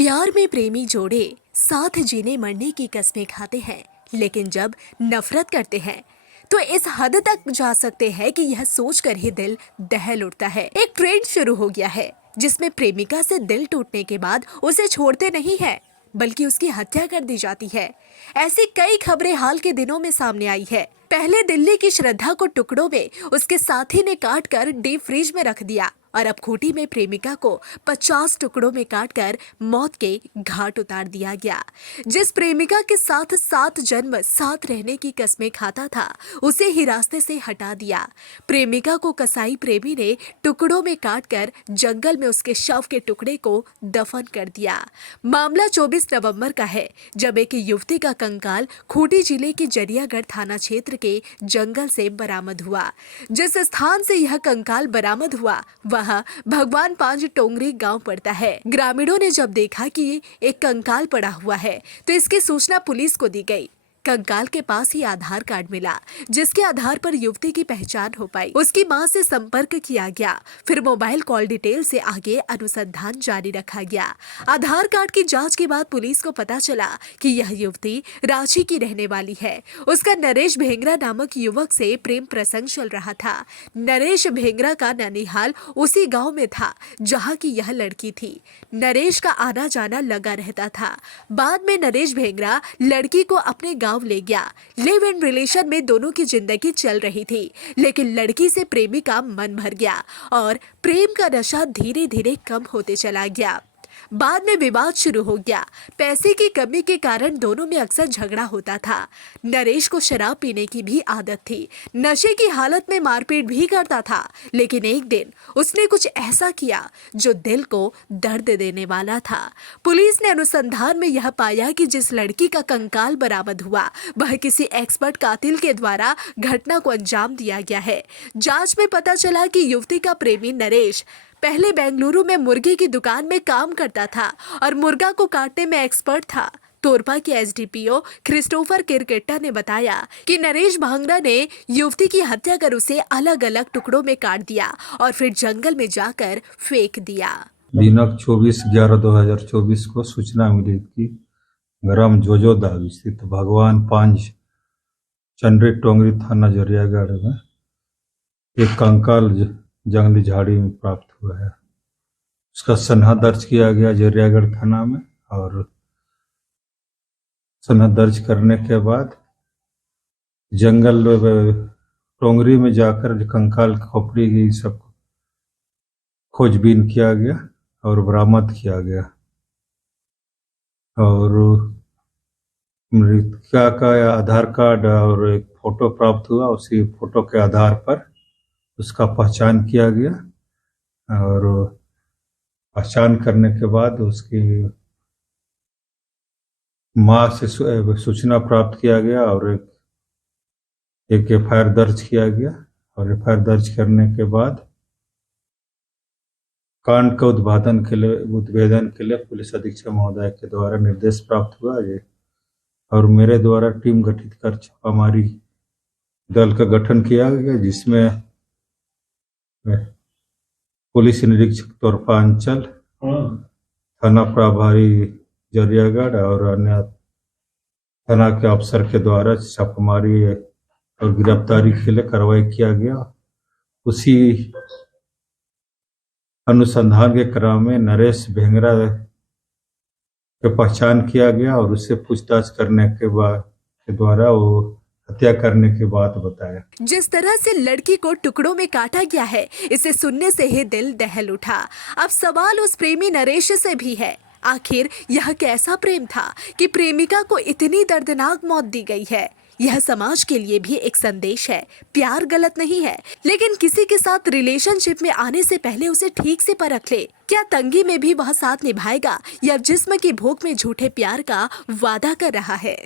प्यार में प्रेमी जोड़े साथ जीने मरने की कस्में खाते हैं, लेकिन जब नफरत करते हैं तो इस हद तक जा सकते हैं कि यह सोचकर ही दिल दहल उठता है। एक ट्रेंड शुरू हो गया है जिसमें प्रेमिका से दिल टूटने के बाद उसे छोड़ते नहीं है बल्कि उसकी हत्या कर दी जाती है। ऐसी कई खबरें हाल के दिनों में सामने आई है। पहले दिल्ली की श्रद्धा को टुकड़ों में उसके साथी ने काट कर डीप फ्रीज में रख दिया और अब खूंटी में प्रेमिका को 50 टुकड़ों में काटकर मौत के घाट उतार दिया गया। जिस प्रेमिका के साथ 7 जन्म साथ रहने की कस्में खाता था उसे ही रास्ते से हटा दिया। प्रेमिका को कसाई प्रेमी ने टुकड़ों में काटकर जंगल में उसके शव के टुकड़े को दफन कर दिया। मामला 24 नवंबर का है, जब एक युवती का कंकाल खूंटी जिले के जरियागढ़ थाना क्षेत्र के जंगल से बरामद हुआ। जिस स्थान से यह कंकाल बरामद हुआ वह भगवान पांच टोंगरी गांव पड़ता है। ग्रामीणों ने जब देखा कि एक कंकाल पड़ा हुआ है तो इसकी सूचना पुलिस को दी गई। कंकाल के पास ही आधार कार्ड मिला, जिसके आधार पर युवती की पहचान हो पाई। उसकी मां से संपर्क किया गया, फिर मोबाइल कॉल डिटेल से आगे अनुसंधान जारी रखा गया। आधार कार्ड की जांच के बाद पुलिस को पता चला कि यह युवती रांची की रहने वाली है। उसका नरेश भेंगरा नामक युवक से प्रेम प्रसंग चल रहा था। नरेश भेंगरा का ननिहाल उसी गाँव में था जहाँ की यह लड़की थी। नरेश का आना जाना लगा रहता था। बाद में नरेश भेंगरा लड़की को अपने गांव ले गया। लिव इन रिलेशन में दोनों की जिंदगी चल रही थी, लेकिन लड़की से प्रेमी का मन भर गया और प्रेम का नशा धीरे धीरे कम होते चला गया। बाद में विवाद शुरू हो गया। पैसे की कमी के कारण दोनों में अक्सर झगड़ा होता था। नरेश को शराब पीने की भी आदत थी, नशे की हालत में मारपीट भी करता था। लेकिन एक दिन उसने कुछ ऐसा किया जो दिल को दर्द देने वाला था। पुलिस ने अनुसंधान में यह पाया कि जिस लड़की का कंकाल बरामद हुआ वह किसी एक्सपर्ट कातिल के द्वारा घटना को अंजाम दिया गया है। जांच में पता चला कि युवती का प्रेमी नरेश पहले बेंगलुरु में मुर्गे की दुकान में काम करता था और मुर्गा को काटने में एक्सपर्ट था। तोरपा के एसडीपीओ क्रिस्टोफर किरकेट्टा ने बताया कि नरेश भांगरा ने युवती की हत्या कर उसे अलग अलग टुकड़ों में काट दिया और फिर जंगल में जाकर फेंक दिया। दिनांक 24/11/2024 को सूचना मिली कि ग्राम जोजोदाग स्थित भगवान पांच चंडरी टोंगरी थाना जरियागढ़ में एक कंकाल जंगली झाड़ी में प्राप्त हुआ है। उसका सनहा दर्ज किया गया जरियागढ़ थाना में और सनहा दर्ज करने के बाद जंगल टोंगरी में जाकर कंकाल खोपड़ी की सब खोजबीन किया गया और बरामद किया गया और मृतका का आधार कार्ड और एक फोटो प्राप्त हुआ। उसी फोटो के आधार पर उसका पहचान किया गया और पहचान करने के बाद उसकी मां से सूचना प्राप्त किया गया और एक एफआईआर दर्ज किया गया और एफआईआर दर्ज करने के बाद कांड का उद्भेदन के लिए पुलिस अधीक्षक महोदय के द्वारा निर्देश प्राप्त हुआ है और मेरे द्वारा टीम गठित कर छापामारी दल का गठन किया गया, जिसमें पुलिस निरीक्षक तोरपा अंचल, थाना प्रभारी जरियागढ़ और अन्य थाना के अफसर के द्वारा छापामारी और गिरफ्तारी के लिए कार्रवाई किया गया। उसी अनुसंधान के क्रम में नरेश भेंगरा की पहचान किया गया और उससे पूछताछ करने के द्वारा वो हत्या करने की बात बताया। जिस तरह से लड़की को टुकड़ों में काटा गया है, इसे सुनने से ही दिल दहल उठा। अब सवाल उस प्रेमी नरेश से भी है, आखिर यह कैसा प्रेम था कि प्रेमिका को इतनी दर्दनाक मौत दी गई है। यह समाज के लिए भी एक संदेश है। प्यार गलत नहीं है, लेकिन किसी के साथ रिलेशनशिप में आने से पहले उसे ठीक से परख ले। क्या तंगी में भी वह साथ निभाएगा या जिस्म की भूख में झूठे प्यार का वादा कर रहा है।